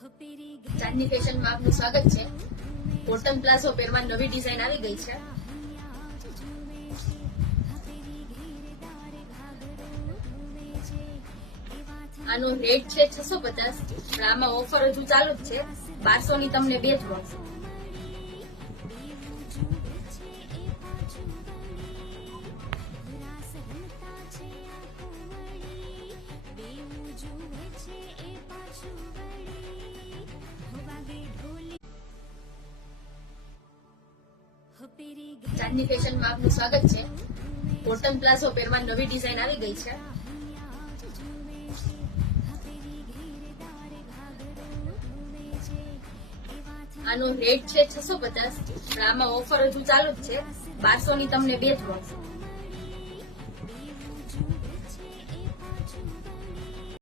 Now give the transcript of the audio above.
ચાંદની ફેશનમાં આપનું સ્વાગત છે. કોટન પ્લાઝો પહેરવા નવી ડિઝાઇન આવી ગઈ છે. આનો રેટ છે 650, પણ આમાં ઓફર હજુ ચાલુ જ છે. 1200 ની તમને બે જ મળશે. ચાંદની ફેશનમાં આપનું સ્વાગત છે. કોટન પ્લાઝો પહેરવા નવી ડિઝાઇન આવી ગઈ છે. આનો રેટ છે 650, પણ આમાં ઓફર હજુ ચાલુ જ છે. 1200 ની તમને બે જ મળશે.